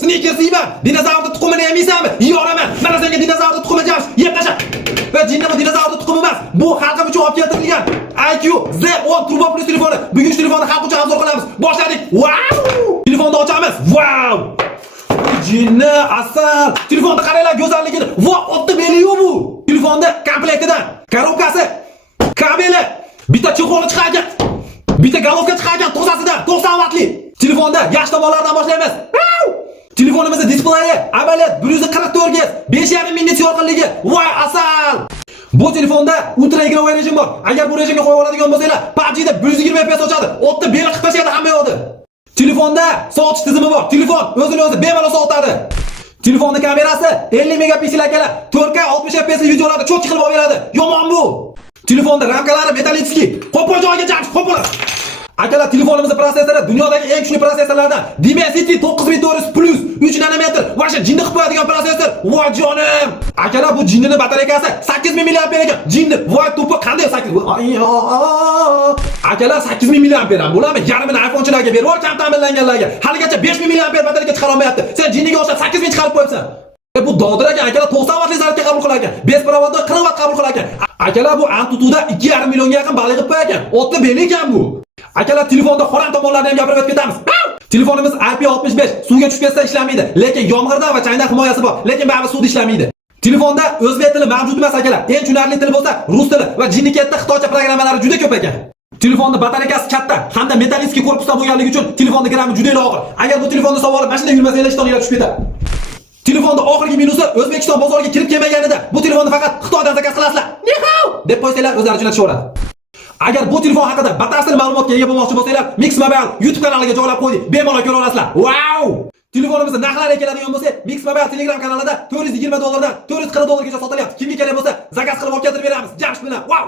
Sneakers yeyman. Dinozavrni tuxumini yemaysanmi? Yeyoraman. Mana senga dinozavrni tuxumi jamsh. Yeb tasha. Va jinnimi dinozavrni tuxumi emas. Bu xalqim uchun olib keltirilgan IQ Z10 Turbo Plus telefoni. Bugun telefonni xalq uchun obzor qilamiz. Boshladik. Wow! Telefonni ochamiz. Wow! Jinni, asal. Telefonni qaranglar go'zalligini. Va, o'tdi beli-yu bu. Telefonda komplektidan korobkasi, kabeli, bitta chexoli chiqar ekan. Bitta galovka chiqar ekan to'sasidan 90 vatli. Telefonda yaxshi tomonlardan boshlaymiz. Telefonimizning displeyi AMOLED 144 Hz, 5,5 ming nit yorqinligi. Voy asal! Bu telefonda ultra igrovой rejim bor. Agar bu rejimga qo'yib oladigan bo'lsanglar, PUBG'da 120 FPS ochadi. O'tda beli qilib tashlaydi hamma yoqda. Telefonda sovutish tizimi bor. Telefon o'zini o'zi bemalol sovutadi. Telefonning kamerasi 50 megapiksel akalar, 4K 60 FPS videolarni cho'chqa qilib olib beradi. Yomon bu. Telefonda ramkalari metallический, qo'pol joyga jamsh, qo'pol. Akalar, telefonimizning protsessori dunyodagi eng kuchli protsessorlardan. Dimensity 9400 Plus 3 nanometr. Vasha jinni qilib qo'yadigan protsessor. Voy jonim. Akalar, bu jinnining batareykasi 8000 mAh ekan. Jinni, voy to'pi qanday 8? Akalar, 8000 mAh ham bo'ladimi? Yarmini iPhone'chilarga berib yubor, kam ta'minlanganlarga. Haligacha 5000 mAh batareyka chiqara olmayapti. Sen jinniga o'xshab 8000 chiqarib qo'yibsan. Bu dovdir ekan, akalar 90 vatli zaryadga qabul qilar ekan. Besprovodda 40 vat qabul qilar ekan. Akalar, bu Antutuda 2,5 millionga yaqin baliq qilib qo'ygan. O'tda beli ekan bu. Akalar, telefonda xoram tomonlarni ham gapirib ketamiz. Telefonimiz IP65 suvga tushib ketsa ishlamaydi, lekin yomg'irdan va changdan himoyasi bor, lekin baribir suvda ishlamaydi. Telefonda o'zbek tili mavjud emas akalar. Eng tushunarli til bo'lsa rus tili va jinnikatda xitoycha programmalari juda ko'p ekan. Telefonning batareykasi katta hamda metallический korpusdan bo'lganligi uchun telefonning grami juda og'ir. Agar bu telefonni sotib olib mashinada yurmasanglar, ishtoninglar tushib ketadi. Telefonda oxirgi minusi O'zbekiston bozoriga kirib kelmaganida bu telefonni faqat Xitoydan zakaz qilasizlar. Nihao deb qo'ysanglar o'zlari jo'natishaveradi. Agar bu telefon haqida batafsil ma'lumotga ega bo'lmoqchi bo'lsanglar, Mix Mobile YouTube kanaliga joylab qo'ydik. Bemalol ko'ra olasizlar. Wow! Telefonimizni narxlari keladigan bo'lsa, Mix Mobile Telegram kanalida $420 dan $440 gacha sotilyapti. Kimga kerak bo'lsa, zakaz qilib olib keltirib beramiz. Jamsh bilan. Wow!